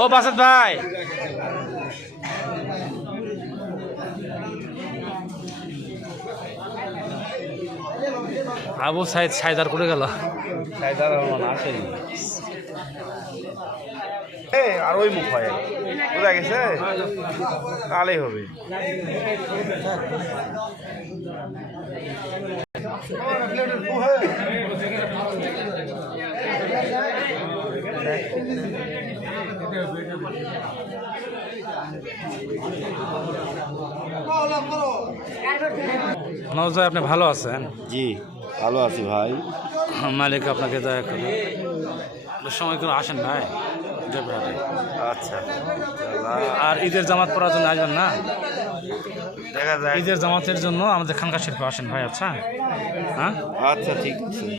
ও বাসাত ভাই, আবু সাইদ সাইদার করে গেল। সাইদার আসেনি আর ওই মুখ হয় বোঝা গেছে, তাহলেই হবে। নওয়াজ ভাই, আপনি ভালো আছেন? জি ভালো আছি ভাই। মালিক আপনাকে দয়া করে সময় করে আসেন ভাই। আচ্ছা, আর ঈদের জামাত পড়ার জন্য আসবেন না? দেখা যায়। ঈদের জামাতের জন্য আমাদের খানকা শিল্পে আসেন ভাই। আচ্ছা, হ্যাঁ, আচ্ছা ঠিক আছে।